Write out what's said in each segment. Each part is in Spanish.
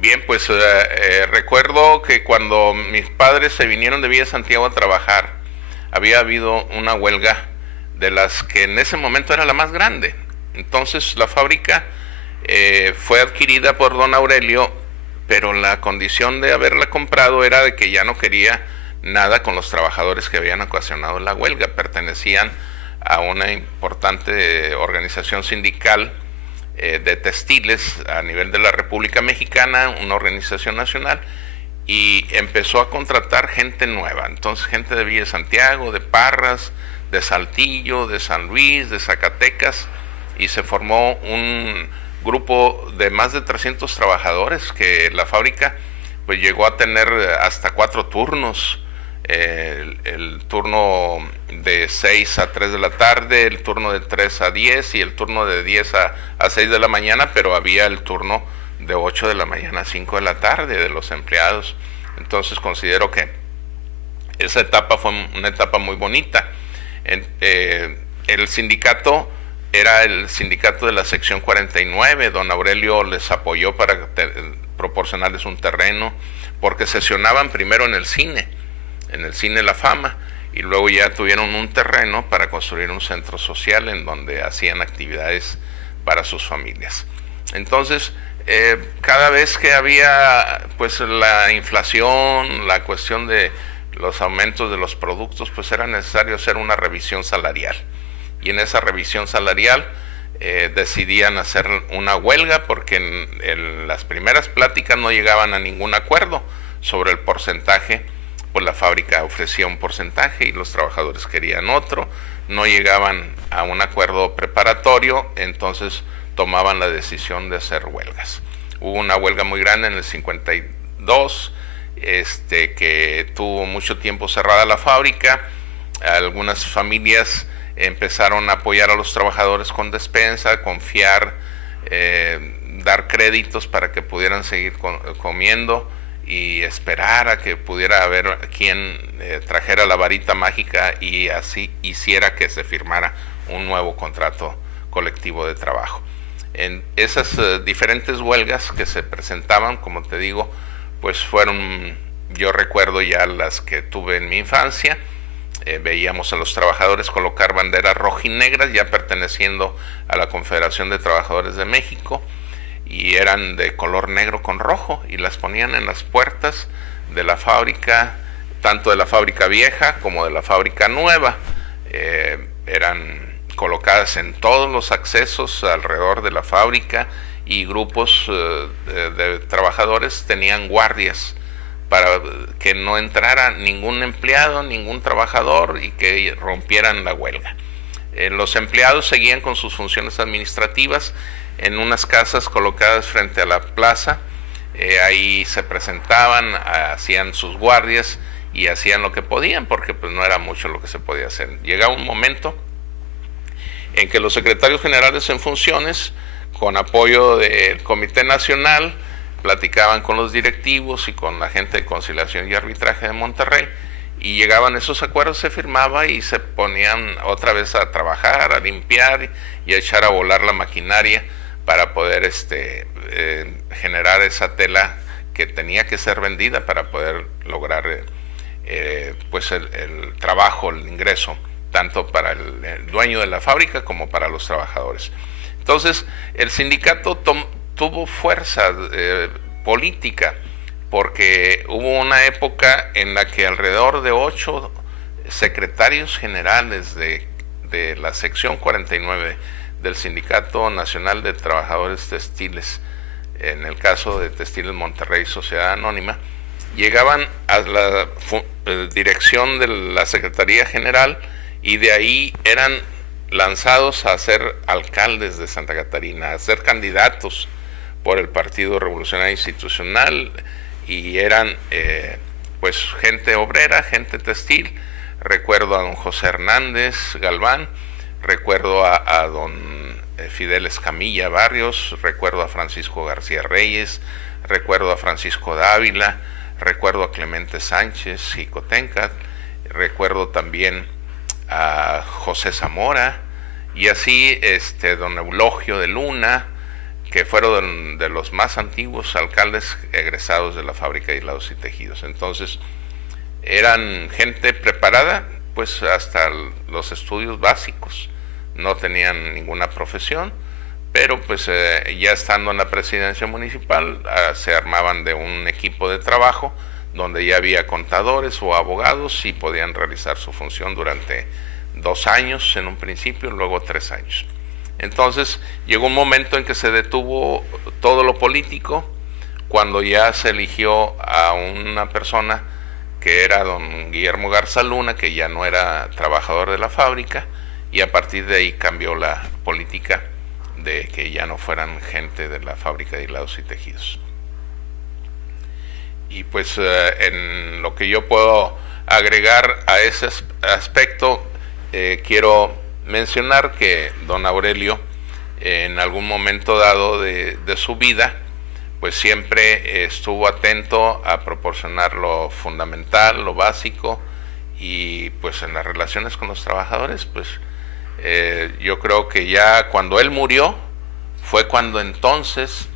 Bien, pues recuerdo que cuando mis padres se vinieron de Villa Santiago a trabajar, había habido una huelga de las que en ese momento era la más grande. Entonces la fábrica fue adquirida por don Aurelio, pero la condición de haberla comprado era de que ya no quería nada con los trabajadores que habían ocasionado la huelga. Pertenecían a una importante organización sindical de textiles a nivel de la República Mexicana, una organización nacional, y empezó a contratar gente nueva. Entonces gente de Villa Santiago, de Parras, de Saltillo, de San Luis, de Zacatecas, y se formó un grupo de más de 300 trabajadores que la fábrica pues llegó a tener hasta 4 turnos. El turno de 6 a 3 de la tarde, el turno de 3 a 10 y el turno de 10 a 6 de la mañana, pero había el turno de 8 de la mañana a 5 de la tarde de los empleados. Entonces considero que esa etapa fue una etapa muy bonita. El sindicato era el sindicato de la sección 49, don Aurelio les apoyó para proporcionarles un terreno, porque sesionaban primero en el cine La Fama, y luego ya tuvieron un terreno para construir un centro social en donde hacían actividades para sus familias. Entonces, cada vez que había pues la inflación, la cuestión de los aumentos de los productos, pues era necesario hacer una revisión salarial. Y en esa revisión salarial decidían hacer una huelga porque en las primeras pláticas no llegaban a ningún acuerdo sobre el porcentaje. Pues la fábrica ofrecía un porcentaje y los trabajadores querían otro, no llegaban a un acuerdo preparatorio, entonces tomaban la decisión de hacer huelgas. Hubo una huelga muy grande en el 52, que tuvo mucho tiempo cerrada la fábrica. Algunas familias empezaron a apoyar a los trabajadores con despensa, confiar, dar créditos para que pudieran seguir comiendo, y esperar a que pudiera haber quien trajera la varita mágica y así hiciera que se firmara un nuevo contrato colectivo de trabajo. En esas diferentes huelgas que se presentaban, como te digo, pues fueron, yo recuerdo ya las que tuve en mi infancia. Veíamos a los trabajadores colocar banderas rojinegras, ya perteneciendo a la Confederación de Trabajadores de México, y eran de color negro con rojo, y las ponían en las puertas de la fábrica, tanto de la fábrica vieja como de la fábrica nueva. Eran colocadas en todos los accesos alrededor de la fábrica, y grupos de trabajadores tenían guardias para que no entrara ningún empleado, ningún trabajador, y que rompieran la huelga. Los empleados seguían con sus funciones administrativas en unas casas colocadas frente a la plaza. Ahí se presentaban, hacían sus guardias y hacían lo que podían, porque pues no era mucho lo que se podía hacer. Llegaba un momento en que los secretarios generales en funciones, con apoyo del Comité Nacional, platicaban con los directivos y con la gente de conciliación y arbitraje de Monterrey, y llegaban esos acuerdos, se firmaba y se ponían otra vez a trabajar, a limpiar y a echar a volar la maquinaria para poder generar esa tela que tenía que ser vendida para poder lograr pues el trabajo, el ingreso, tanto para el dueño de la fábrica como para los trabajadores. Entonces el sindicato tuvo fuerza política, porque hubo una época en la que alrededor de 8 secretarios generales de la sección 49 del Sindicato Nacional de Trabajadores Textiles, en el caso de Textiles Monterrey Sociedad Anónima, llegaban a la dirección de la Secretaría General, y de ahí eran lanzados a ser alcaldes de Santa Catarina, a ser candidatos por el Partido Revolucionario Institucional, y eran pues gente obrera, gente textil. Recuerdo a don José Hernández Galván, recuerdo a don Fidel Escamilla Barrios, recuerdo a Francisco García Reyes, recuerdo a Francisco Dávila, recuerdo a Clemente Sánchez Jicotencat, recuerdo también a José Zamora, y así don Eulogio de Luna, que fueron de los más antiguos alcaldes egresados de la fábrica de hilados y tejidos. Entonces, eran gente preparada, pues hasta los estudios básicos, no tenían ninguna profesión, pero pues ya estando en la presidencia municipal se armaban de un equipo de trabajo donde ya había contadores o abogados y podían realizar su función durante 2 años en un principio, luego 3 años. Entonces llegó un momento en que se detuvo todo lo político cuando ya se eligió a una persona que era don Guillermo Garza Luna, que ya no era trabajador de la fábrica, y a partir de ahí cambió la política de que ya no fueran gente de la fábrica de hilados y tejidos. Y pues en lo que yo puedo agregar a ese aspecto, quiero mencionar que don Aurelio en algún momento dado de su vida pues siempre estuvo atento a proporcionar lo fundamental, lo básico, y pues en las relaciones con los trabajadores pues yo creo que ya cuando él murió fue cuando entonces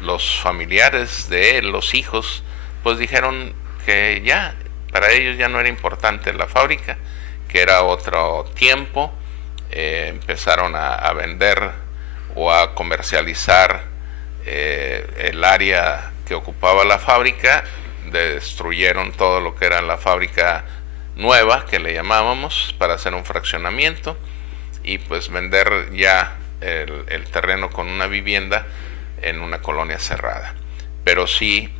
los familiares de él, los hijos, pues dijeron que ya para ellos ya no era importante la fábrica, que era otro tiempo. Empezaron a vender o a comercializar el área que ocupaba la fábrica, destruyeron todo lo que era la fábrica nueva, que le llamábamos, para hacer un fraccionamiento y pues vender ya el terreno con una vivienda en una colonia cerrada. Pero sí,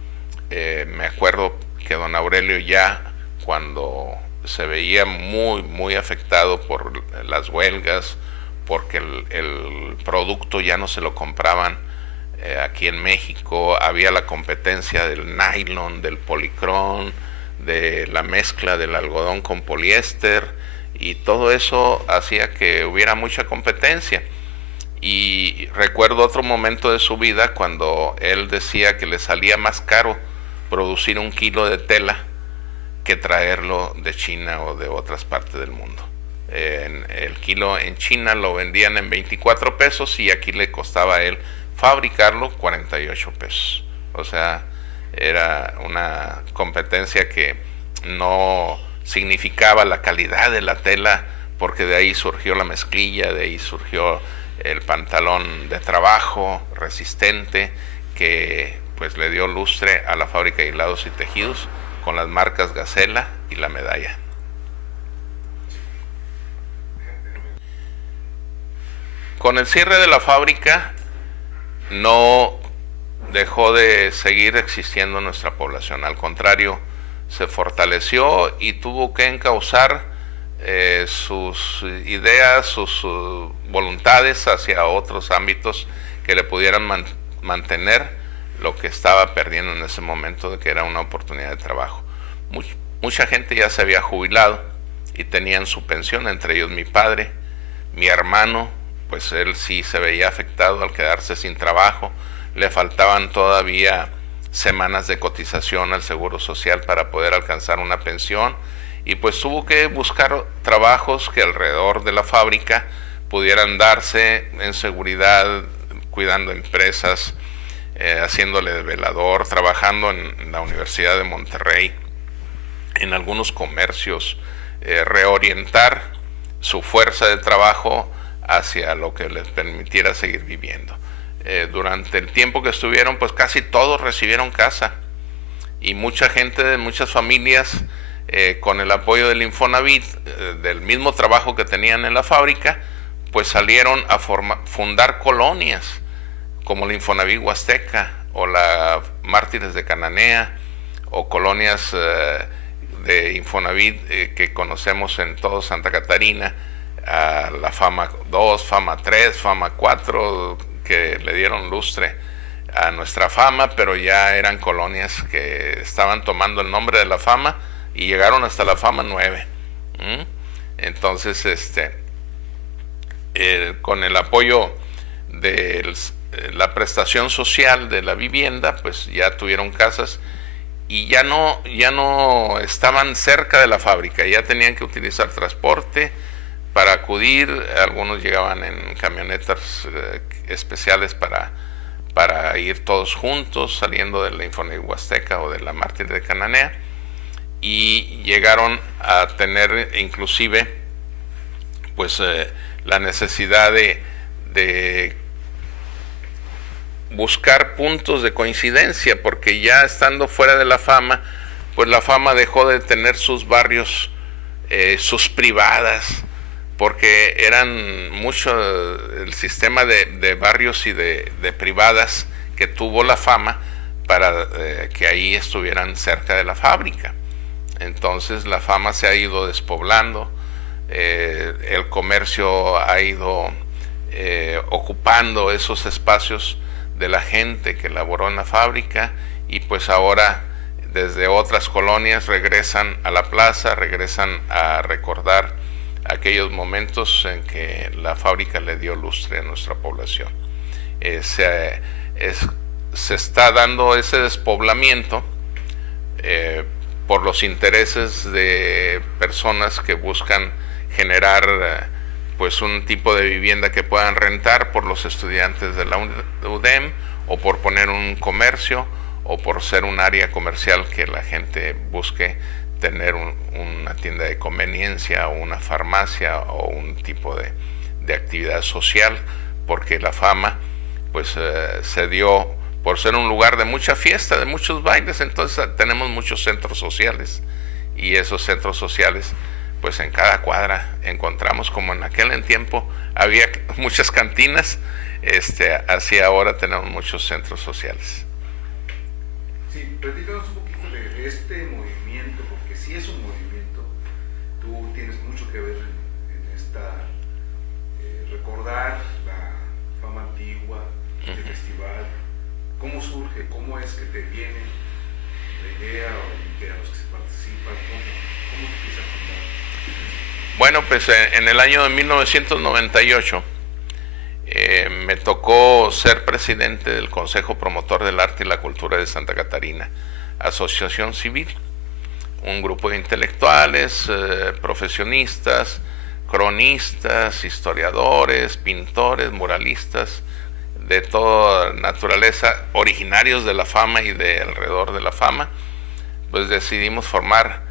me acuerdo que don Aurelio ya cuando se veía muy afectado por las huelgas, porque el producto ya no se lo compraban aquí en México, había la competencia del nylon, del policrón, de la mezcla del algodón con poliéster, y todo eso hacía que hubiera mucha competencia. Y recuerdo otro momento de su vida cuando él decía que le salía más caro producir 1 kilo de tela que traerlo de China o de otras partes del mundo. El kilo en China lo vendían en 24 pesos y aquí le costaba a él fabricarlo 48 pesos. O sea, era una competencia que no significaba la calidad de la tela, porque de ahí surgió la mezclilla, de ahí surgió el pantalón de trabajo resistente que pues le dio lustre a la fábrica de hilados y tejidos con las marcas Gacela y La Medalla. Con el cierre de la fábrica no dejó de seguir existiendo nuestra población, al contrario, se fortaleció y tuvo que encauzar sus ideas, sus voluntades hacia otros ámbitos que le pudieran mantener lo que estaba perdiendo en ese momento, de que era una oportunidad de trabajo. Mucha gente ya se había jubilado y tenían su pensión, entre ellos mi padre, mi hermano, pues él sí se veía afectado al quedarse sin trabajo, le faltaban todavía semanas de cotización al Seguro Social para poder alcanzar una pensión, y pues tuvo que buscar trabajos que alrededor de la fábrica pudieran darse en seguridad, cuidando empresas, haciéndole de velador, trabajando en la Universidad de Monterrey, en algunos comercios, reorientar su fuerza de trabajo hacia lo que les permitiera seguir viviendo. Durante el tiempo que estuvieron, pues casi todos recibieron casa, y mucha gente de muchas familias, con el apoyo del Infonavit, del mismo trabajo que tenían en la fábrica, pues salieron a fundar colonias como la Infonavit Huasteca o la Mártires de Cananea, o colonias de Infonavit que conocemos en todo Santa Catarina, a la Fama 2, Fama 3, Fama 4, que le dieron lustre a nuestra Fama, pero ya eran colonias que estaban tomando el nombre de la Fama y llegaron hasta la Fama 9. Entonces, con el apoyo de la prestación social de la vivienda, pues ya tuvieron casas y ya no estaban cerca de la fábrica, ya tenían que utilizar transporte para acudir. Algunos llegaban en camionetas especiales para ir todos juntos, saliendo de la Infonavit Huasteca o de la Mártir de Cananea, y llegaron a tener inclusive pues la necesidad de buscar puntos de coincidencia, porque ya estando fuera de la fama, pues la fama dejó de tener sus barrios, sus privadas, porque eran mucho el sistema de barrios y de privadas que tuvo la fama para que ahí estuvieran cerca de la fábrica. Entonces la fama se ha ido despoblando, el comercio ha ido ocupando esos espacios de la gente que laboró en la fábrica, y pues ahora desde otras colonias regresan a la plaza, regresan a recordar aquellos momentos en que la fábrica le dio lustre a nuestra población. Se está dando ese despoblamiento por los intereses de personas que buscan generar pues un tipo de vivienda que puedan rentar por los estudiantes de la UDEM, o por poner un comercio, o por ser un área comercial que la gente busque tener una tienda de conveniencia, o una farmacia, o un tipo de actividad social, porque la fama pues se dio por ser un lugar de mucha fiesta, de muchos bailes. Entonces tenemos muchos centros sociales, y esos centros sociales pues en cada cuadra encontramos, como en aquel tiempo había muchas cantinas, así ahora tenemos muchos centros sociales. Sí, platícanos un poquito de este movimiento, porque sí es un movimiento. Tú tienes mucho que ver en esta recordar la fama antigua, el festival. ¿Cómo surge? ¿Cómo es que te viene la idea, o de los que se participan? ¿Cómo te empieza a contar? Bueno, pues en el año de 1998 me tocó ser presidente del Consejo Promotor del Arte y la Cultura de Santa Catarina, asociación civil, un grupo de intelectuales, profesionistas, cronistas, historiadores, pintores, muralistas, de toda naturaleza, originarios de la fama y de alrededor de la fama. Pues decidimos formar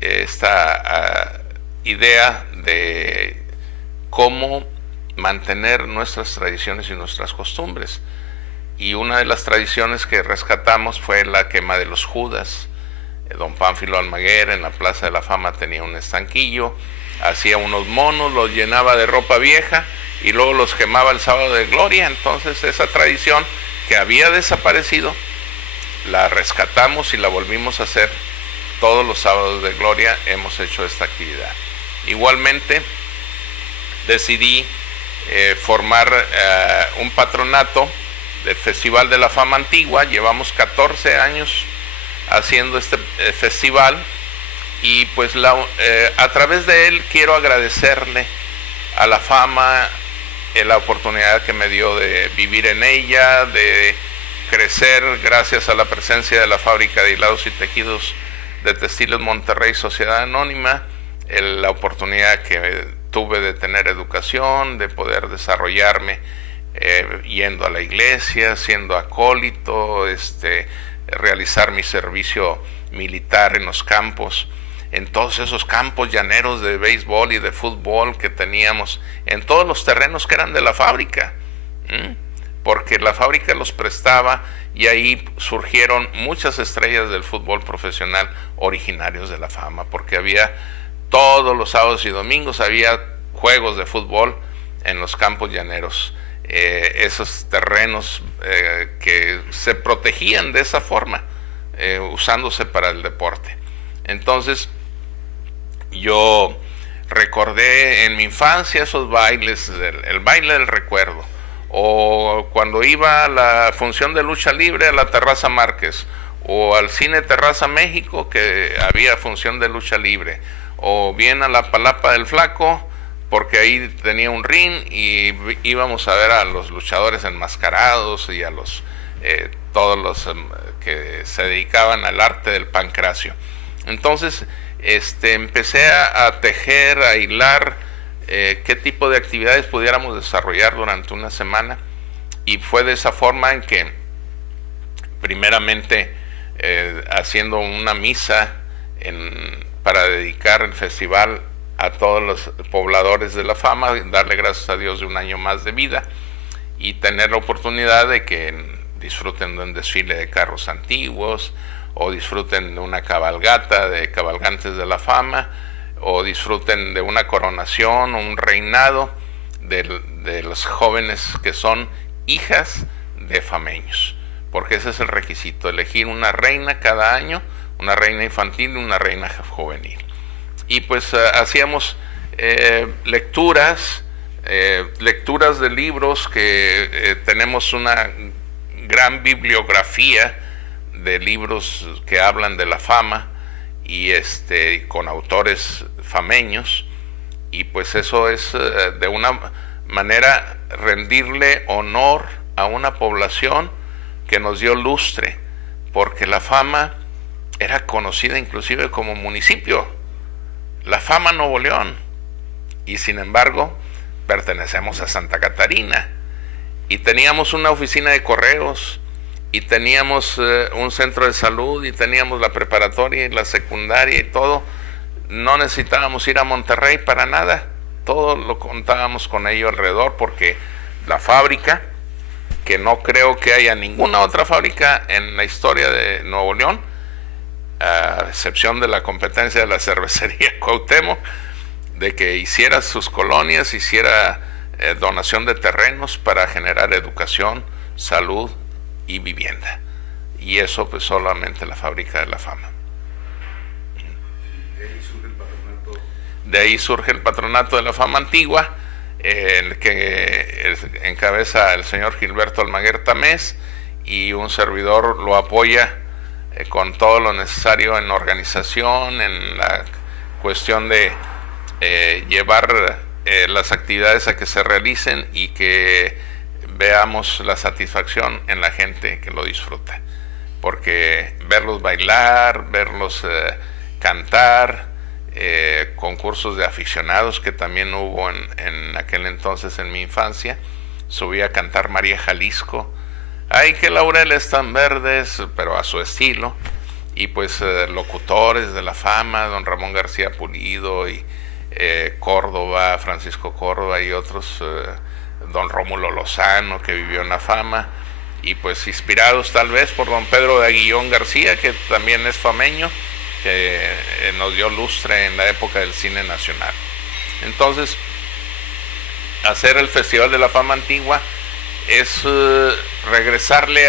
esta idea de cómo mantener nuestras tradiciones y nuestras costumbres. Y una de las tradiciones que rescatamos fue la quema de los Judas. Don Pánfilo Almaguer en la Plaza de la Fama tenía un estanquillo, hacía unos monos, los llenaba de ropa vieja y luego los quemaba el sábado de gloria. Entonces esa tradición que había desaparecido la rescatamos y la volvimos a hacer. Todos los sábados de gloria hemos hecho esta actividad. Igualmente decidí formar un patronato del Festival de la Fama Antigua. Llevamos 14 años haciendo este festival, y pues a través de él quiero agradecerle a la fama la oportunidad que me dio de vivir en ella, de crecer gracias a la presencia de la fábrica de hilados y tejidos de Textiles Monterrey, Sociedad Anónima, la oportunidad que tuve de tener educación, de poder desarrollarme yendo a la iglesia, siendo acólito, realizar mi servicio militar en los campos, en todos esos campos llaneros de béisbol y de fútbol que teníamos, en todos los terrenos que eran de la fábrica, porque la fábrica los prestaba, y ahí surgieron muchas estrellas del fútbol profesional originarios de la fama, porque había todos los sábados y domingos había juegos de fútbol en los campos llaneros, esos terrenos que se protegían de esa forma, usándose para el deporte. Entonces yo recordé en mi infancia esos bailes, el baile del recuerdo, o cuando iba a la función de lucha libre a la Terraza Márquez, o al Cine Terraza México que había función de lucha libre, o bien a la Palapa del Flaco porque ahí tenía un ring y íbamos a ver a los luchadores enmascarados y a los todos los que se dedicaban al arte del pancracio. Entonces empecé a tejer, a hilar qué tipo de actividades pudiéramos desarrollar durante una semana, y fue de esa forma en que primeramente haciendo una misa para dedicar el festival a todos los pobladores de la fama, darle gracias a Dios de un año más de vida y tener la oportunidad de que disfruten de un desfile de carros antiguos, o disfruten de una cabalgata de cabalgantes de la fama, o disfruten de una coronación o un reinado de los jóvenes que son hijas de fameños, porque ese es el requisito, elegir una reina cada año, una reina infantil y una reina juvenil. Y pues hacíamos lecturas de libros, que tenemos una gran bibliografía de libros que hablan de la fama y con autores fameños, y pues eso es de una manera rendirle honor a una población que nos dio lustre, porque la fama era conocida inclusive como municipio, la fama Nuevo León, y sin embargo pertenecemos a Santa Catarina, y teníamos una oficina de correos, y teníamos un centro de salud, y teníamos la preparatoria y la secundaria y todo. No necesitábamos ir a Monterrey para nada, todo lo contábamos con ello alrededor, porque la fábrica, que no creo que haya ninguna otra fábrica en la historia de Nuevo León, a excepción de la competencia de la cervecería Cuauhtémoc, de que hiciera sus colonias, hiciera donación de terrenos para generar educación, salud y vivienda. Y eso pues solamente la fábrica de la fama. De ahí surge el patronato de la fama antigua, el que encabeza el señor Gilberto Almaguer Tamés, y un servidor lo apoya con todo lo necesario en organización, en la cuestión de llevar las actividades a que se realicen y que veamos la satisfacción en la gente que lo disfruta, porque verlos bailar, verlos cantar, concursos de aficionados que también hubo en aquel entonces en mi infancia. Subí a cantar María Jalisco, ay que laureles tan verdes, pero a su estilo, y pues locutores de la fama, don Ramón García Pulido y Córdoba, Francisco Córdoba y otros, don Rómulo Lozano, que vivió en la fama, y pues inspirados tal vez por don Pedro de Aguillón García, que también es fameño, que nos dio lustre en la época del cine nacional. Entonces, hacer el Festival de la Fama Antigua es regresarle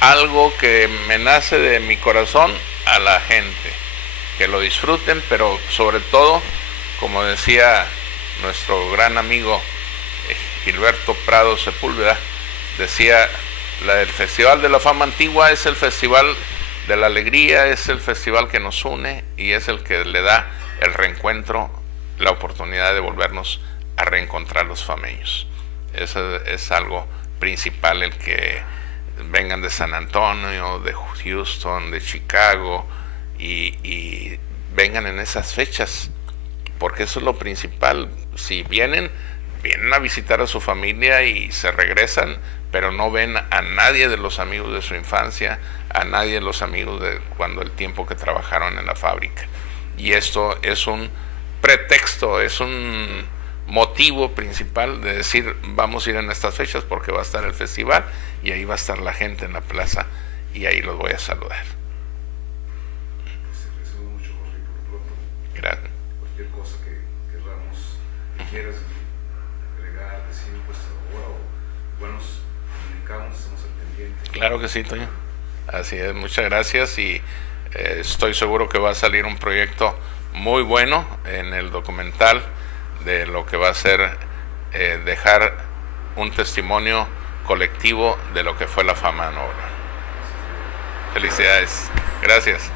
algo que me nace de mi corazón a la gente, que lo disfruten, pero sobre todo, como decía nuestro gran amigo Gilberto Prado Sepúlveda, decía, el Festival de la Fama Antigua es el festival de la alegría, es el festival que nos une y es el que le da el reencuentro, la oportunidad de volvernos a reencontrar los fameños. Eso es algo principal, el que vengan de San Antonio, de Houston, de Chicago, y vengan en esas fechas, porque eso es lo principal. Si vienen a visitar a su familia y se regresan, pero no ven a nadie de los amigos de su infancia, a nadie de los amigos de cuando el tiempo que trabajaron en la fábrica. Y esto es un pretexto, es un motivo principal de decir, vamos a ir en estas fechas porque va a estar el festival y ahí va a estar la gente en la plaza y ahí los voy a saludar. Gracias. Cualquier cosa que queramos, que quieras agregar, decir, pues ahora igual nos comunicamos, estamos al pendiente. Claro que sí, Toño. Así es, muchas gracias, y estoy seguro que va a salir un proyecto muy bueno en el documental de lo que va a ser dejar un testimonio colectivo de lo que fue la fama de Nuevo León. Felicidades. Gracias.